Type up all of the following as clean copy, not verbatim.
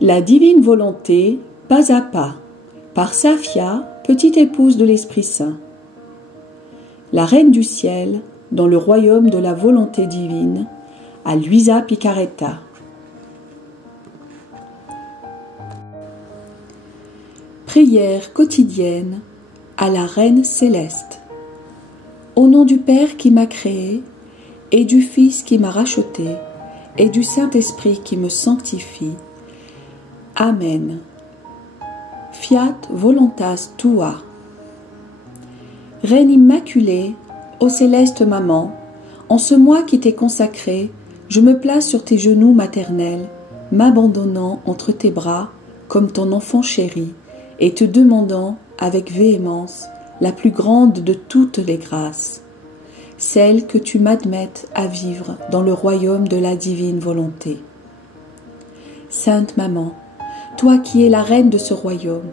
La divine volonté, pas à pas, par Safia, petite épouse de l'Esprit Saint. La Reine du Ciel, dans le royaume de la volonté divine, à Luisa Picaretta. Prière quotidienne à la Reine céleste. Au nom du Père qui m'a créé, et du Fils qui m'a racheté, et du Saint-Esprit qui me sanctifie. Amen. Fiat voluntas tua. Reine immaculée, ô céleste maman, en ce mois qui t'est consacré, je me place sur tes genoux maternels, m'abandonnant entre tes bras comme ton enfant chéri, et te demandant avec véhémence la plus grande de toutes les grâces, celle que tu m'admettes à vivre dans le royaume de la divine volonté. Sainte Maman, toi qui es la reine de ce royaume,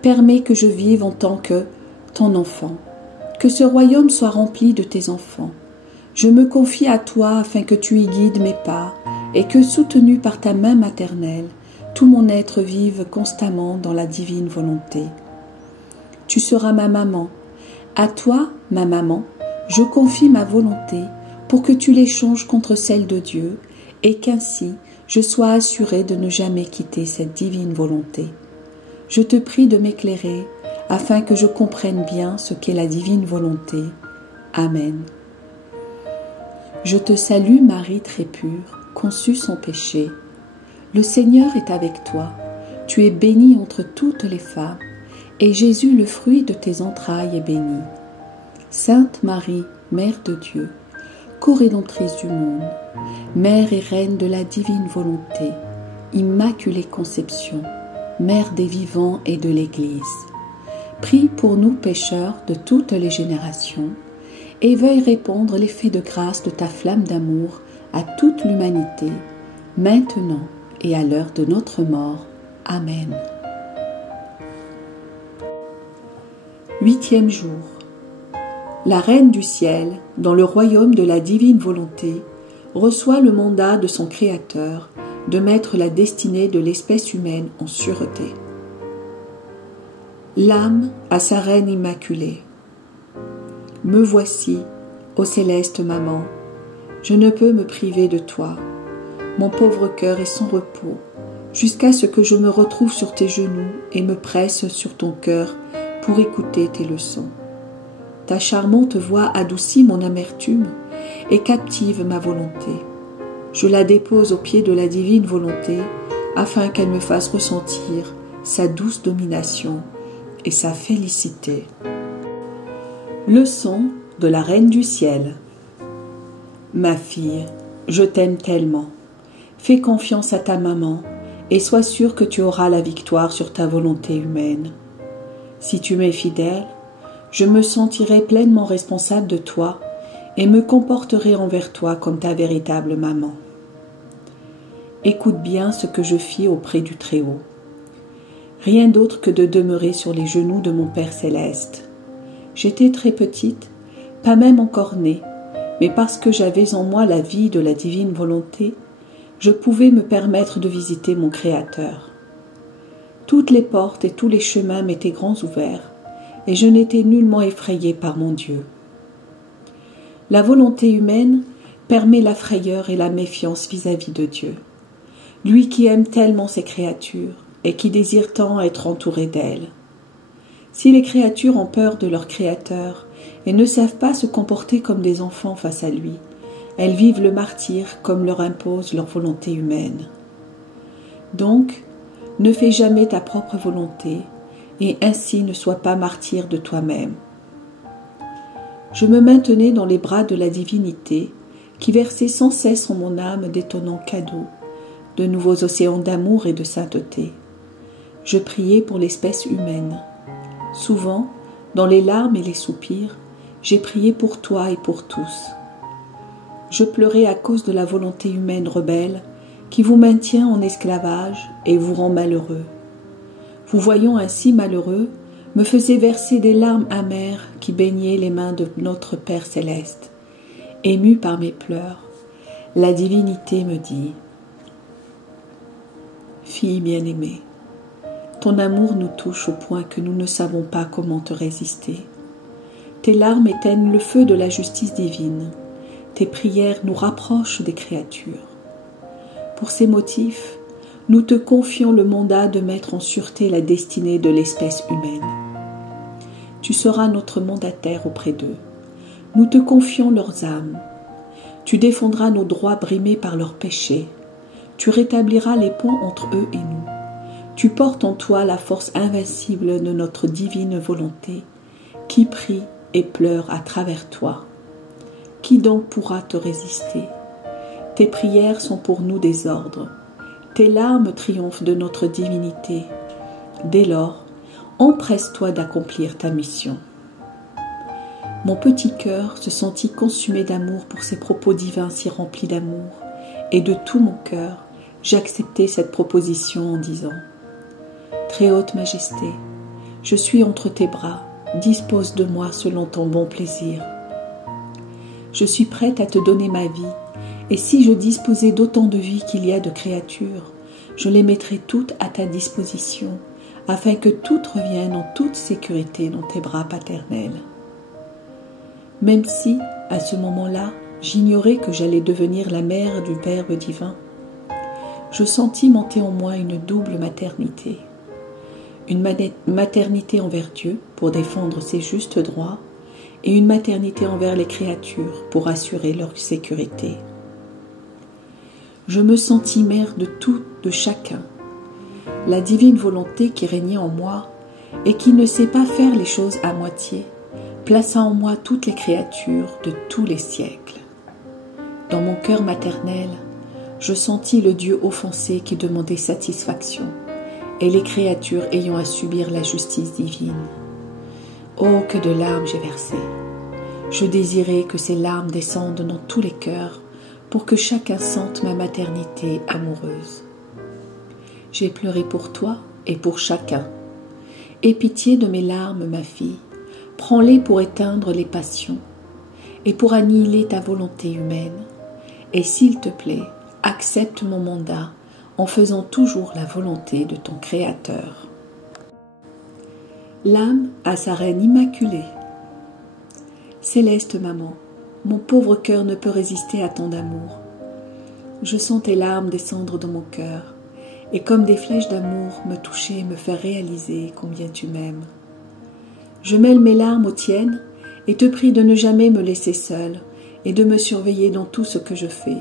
permets que je vive en tant que ton enfant, que ce royaume soit rempli de tes enfants. Je me confie à toi afin que tu y guides mes pas et que, soutenu par ta main maternelle, tout mon être vive constamment dans la divine volonté. Tu seras ma maman. À toi, ma maman, je confie ma volonté pour que tu l'échanges contre celle de Dieu et qu'ainsi je sois assurée de ne jamais quitter cette divine volonté. Je te prie de m'éclairer afin que je comprenne bien ce qu'est la divine volonté. Amen. Je te salue Marie très pure, conçue sans péché. Le Seigneur est avec toi. Tu es bénie entre toutes les femmes, et Jésus, le fruit de tes entrailles, est béni. Sainte Marie, Mère de Dieu, co-rédemptrice du monde, Mère et Reine de la divine volonté, Immaculée Conception, Mère des vivants et de l'Église, prie pour nous pécheurs de toutes les générations, et veuille répandre l'effet de grâce de ta flamme d'amour à toute l'humanité, maintenant et à l'heure de notre mort. Amen. 8e jour. La Reine du Ciel, dans le royaume de la divine volonté, reçoit le mandat de son Créateur de mettre la destinée de l'espèce humaine en sûreté. L'âme à sa Reine immaculée. Me voici, ô céleste maman, je ne peux me priver de toi. Mon pauvre cœur est sans repos, jusqu'à ce que je me retrouve sur tes genoux et me presse sur ton cœur pour écouter tes leçons. Ta charmante voix adoucit mon amertume et captive ma volonté. Je la dépose aux pieds de la divine volonté afin qu'elle me fasse ressentir sa douce domination et sa félicité. Leçon de la Reine du Ciel. Ma fille, je t'aime tellement. Fais confiance à ta maman et sois sûre que tu auras la victoire sur ta volonté humaine. Si tu m'es fidèle, je me sentirai pleinement responsable de toi et me comporterai envers toi comme ta véritable maman. Écoute bien ce que je fis auprès du Très-Haut. Rien d'autre que de demeurer sur les genoux de mon Père céleste. J'étais très petite, pas même encore née, mais parce que j'avais en moi la vie de la divine volonté, je pouvais me permettre de visiter mon Créateur. Toutes les portes et tous les chemins m'étaient grands ouverts, et je n'étais nullement effrayée par mon Dieu. La volonté humaine permet la frayeur et la méfiance vis-à-vis de Dieu, lui qui aime tellement ses créatures et qui désire tant être entouré d'elles. Si les créatures ont peur de leur Créateur et ne savent pas se comporter comme des enfants face à lui, elles vivent le martyre comme leur impose leur volonté humaine. Donc, ne fais jamais ta propre volonté, et ainsi ne sois pas martyr de toi-même. Je me maintenais dans les bras de la divinité, qui versait sans cesse en mon âme d'étonnants cadeaux, de nouveaux océans d'amour et de sainteté. Je priais pour l'espèce humaine. Souvent, dans les larmes et les soupirs, j'ai prié pour toi et pour tous. Je pleurais à cause de la volonté humaine rebelle qui vous maintient en esclavage et vous rend malheureux. Vous voyant ainsi malheureux, me faisait verser des larmes amères qui baignaient les mains de notre Père céleste. Ému par mes pleurs, la divinité me dit « fille bien-aimée. Ton amour nous touche au point que nous ne savons pas comment te résister. Tes larmes éteignent le feu de la justice divine. Tes prières nous rapprochent des créatures. Pour ces motifs, nous te confions le mandat de mettre en sûreté la destinée de l'espèce humaine. Tu seras notre mandataire auprès d'eux. Nous te confions leurs âmes. Tu défendras nos droits brimés par leurs péchés. Tu rétabliras les ponts entre eux et nous. Tu portes en toi la force invincible de notre divine volonté, qui prie et pleure à travers toi. Qui donc pourra te résister? Tes prières sont pour nous des ordres. Tes larmes triomphent de notre divinité. Dès lors, empresse-toi d'accomplir ta mission. Mon petit cœur se sentit consumé d'amour pour ces propos divins si remplis d'amour, et de tout mon cœur, j'acceptai cette proposition en disant « Très haute Majesté, je suis entre tes bras, dispose de moi selon ton bon plaisir. Je suis prête à te donner ma vie, et si je disposais d'autant de vie qu'il y a de créatures, je les mettrais toutes à ta disposition, afin que toutes reviennent en toute sécurité dans tes bras paternels. » Même si, à ce moment-là, j'ignorais que j'allais devenir la mère du Verbe divin, je sentis monter en moi une double maternité. Une maternité envers Dieu pour défendre ses justes droits et une maternité envers les créatures pour assurer leur sécurité. Je me sentis mère de tout, de chacun. La divine volonté qui régnait en moi et qui ne sait pas faire les choses à moitié, plaça en moi toutes les créatures de tous les siècles. Dans mon cœur maternel, je sentis le Dieu offensé qui demandait satisfaction, et les créatures ayant à subir la justice divine. Oh, que de larmes j'ai versées! Je désirais que ces larmes descendent dans tous les cœurs pour que chacun sente ma maternité amoureuse. J'ai pleuré pour toi et pour chacun. Aie pitié de mes larmes, ma fille. Prends-les pour éteindre les passions et pour annihiler ta volonté humaine. Et s'il te plaît, accepte mon mandat en faisant toujours la volonté de ton Créateur. L'âme à sa reine immaculée. Céleste maman, mon pauvre cœur ne peut résister à tant d'amour. Je sens tes larmes descendre dans mon cœur et comme des flèches d'amour me toucher et me faire réaliser combien tu m'aimes. Je mêle mes larmes aux tiennes et te prie de ne jamais me laisser seule et de me surveiller dans tout ce que je fais.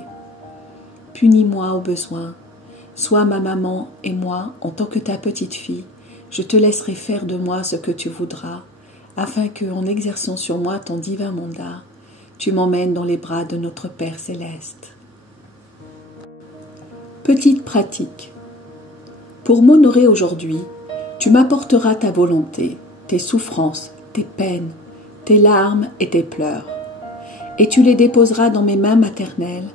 Punis-moi au besoin. Sois ma maman et moi, en tant que ta petite fille, je te laisserai faire de moi ce que tu voudras, afin que, en exerçant sur moi ton divin mandat, tu m'emmènes dans les bras de notre Père céleste. Petite pratique. Pour m'honorer aujourd'hui, tu m'apporteras ta volonté, tes souffrances, tes peines, tes larmes et tes pleurs, et tu les déposeras dans mes mains maternelles,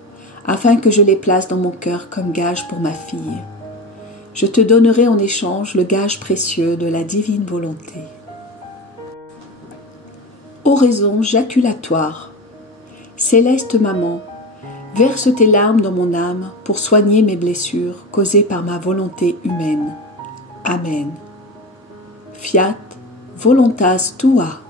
afin que je les place dans mon cœur comme gage pour ma fille. Je te donnerai en échange le gage précieux de la divine volonté. Oraison jaculatoire. Céleste maman, verse tes larmes dans mon âme pour soigner mes blessures causées par ma volonté humaine. Amen. Fiat voluntas tua.